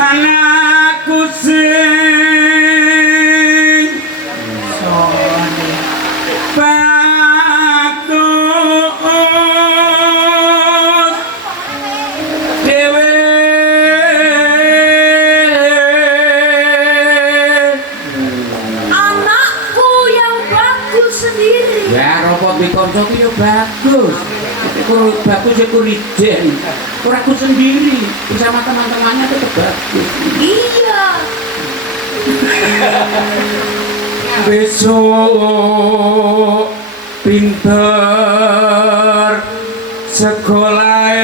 anakku sing bagus dewe anakku yang bagus sendiri ya robot dikonco itu ya bagus itu bagus itu rijen aku sendiri bersama teman-temannya itu bagus iya besok pinter sekolah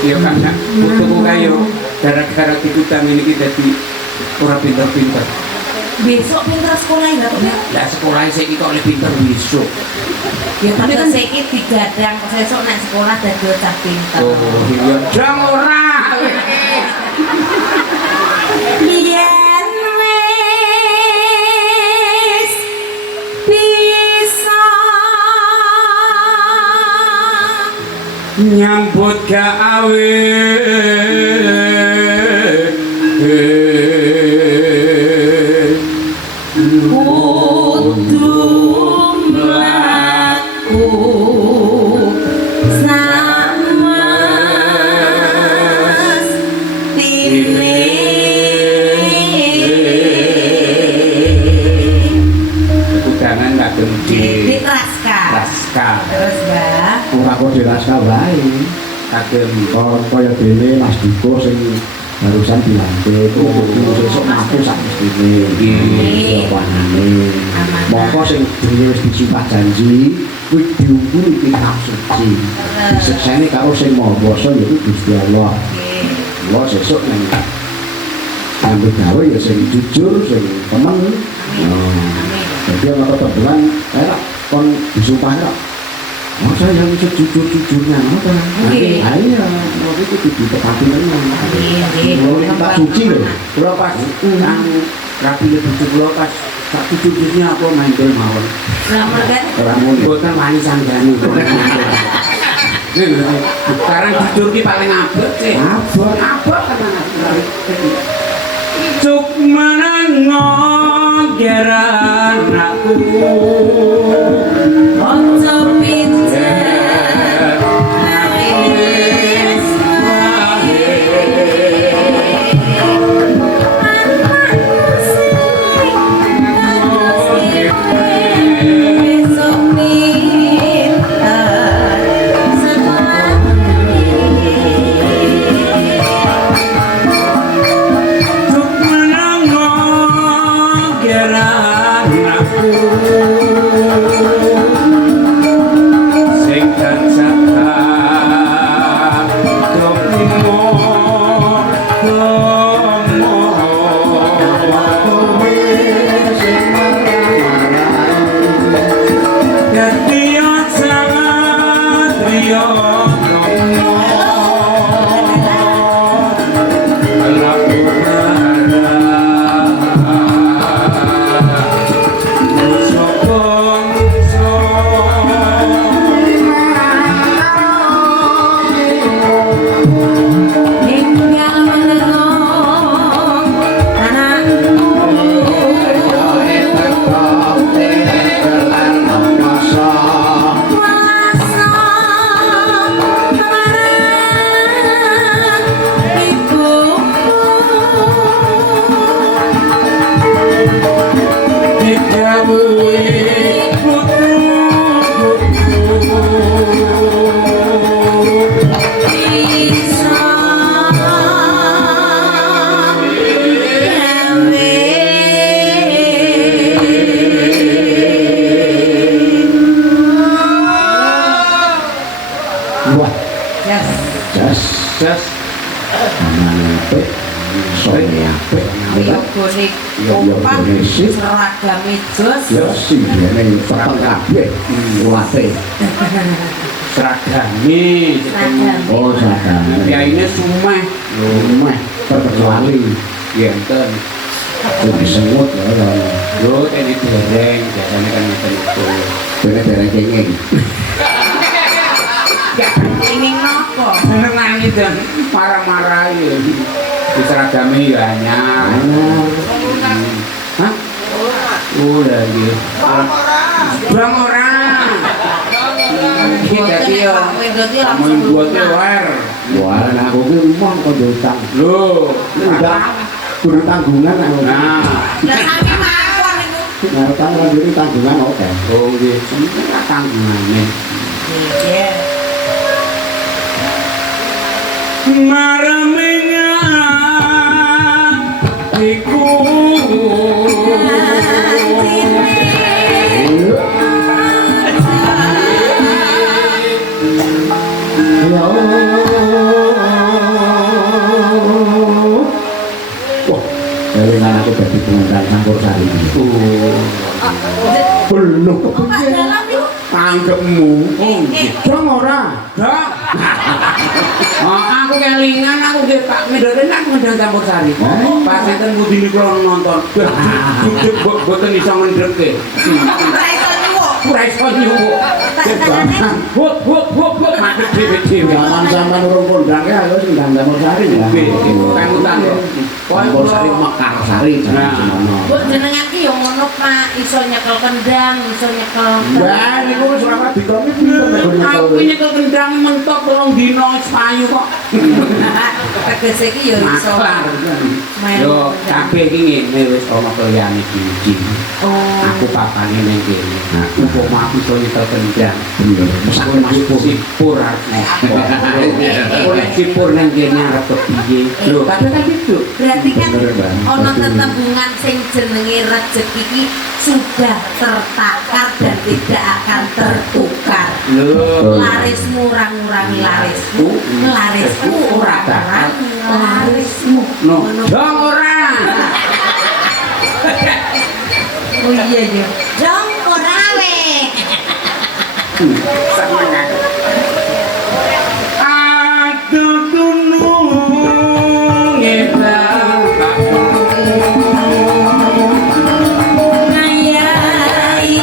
ya kan ya untuk kayo gara-gara ikutan ini kita di orang pinter-pinter besok pinter sekolah enggak tuh lah sekolah saya kita oleh pinter besok ya tapi kan saya ini digadang besok naik sekolah dan cah pinter oh iya jam ora biar wes bisa nyambut gawe kudu mlaku sama stine kudangan gak gede di Raska terus Mbak ora kok di Raska wae kagem kaya dene Mas Diko sing barusan dilantik sesuk mati sak mestine iki wanane mongko sing dhewe wis disumpah janji kuwi diukuri kitab suci disekseni karo sing maha yaiku Gusti Allah lho sesuk nang ambek gawe ya sing jujur sing temen jadi ana tetebulan kon disumpah kok masa yang sejujur-jujurnya apa? Iya, waktu itu ditepati memang. Iya, tak suci loh. kalau pas nang rapi itu kalau pas tak jujurnya aku main bel mawon orang bukan wani sanggani sekarang jujur ki paling abot sih abot tenan cuk menang geran aku ojo pinter jas namanya apik soalnya apik bone kompak seragame jos ya sih ini peteng kabeh ulate seragame oh seragame ya ini sumeh terkecuali enten Lebih semut ya. Yo ini dereng biasanya kan ngeten itu. Bener dereng kenging. Ingin nopo? Senengane dan marah-marah ya. Diseragami ya anyar. Hah? Oh lagi. Bang orang. Kita dia. Kamu buat luar. Wah, aku ki rumah kok utang. Loh, Enggak. Kudu tanggungan aku. nah. Lah sami mawon itu. Nah, tanggungan diri tanggungan oke. Oh nggih, sementara tanggungane. Iya. Maraminya iku Ya wah, elingan aku dadi pengendara campur sari. Belum Pak dalam itu. tanggepmu. Oh nggih. Dong ora. Dah. Oh, aku kelingan aku nggih Pak Medoren aku ngundang campur sari. Pas enten budi niku nonton. Budek boten iso ngendreke. Ora iso nyuwuk. Ora iso nyuwuk. Hop madhep dhewe-dhewe. Zaman zaman urung kondange aku sing ndang campur sari ya. Kangutan ya. Campur sari mekar sari Nah. semono. Bu jenengan ki yo ngono Pak, iso nyekel kendang, iso nyekel. Wah, niku wis ora dikomi pinter nek Aku nyekel kendang mentok telung dino wis payu kok. Tegese ki yo iso. Maklar. Main Yo kendang. kabeh iki ngene wis ana keliyane biji. Oh. Aku papane ning kene. Nah, kok aku iso nyekel kendang. bener. Mesake Mas Pur. Sipur arep oleh sipur nang kene arep kepiye. Lho, kabeh kan gitu. Berarti kan Bener, Bang. ono tetembungan sing jenenge rezeki iki sudah tertakar dan tidak akan tertukar. Lho, Laris murang-ngurangi larismu, larismu ora kurangi larismu. no, Ngono. dong ora. Oh iya ya. Jong ora we. Semangat. Aduh tunung ngedang Ngayai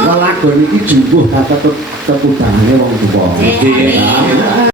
Lelagon iki jumbuh kata tetudangane wong tuwa. Amin.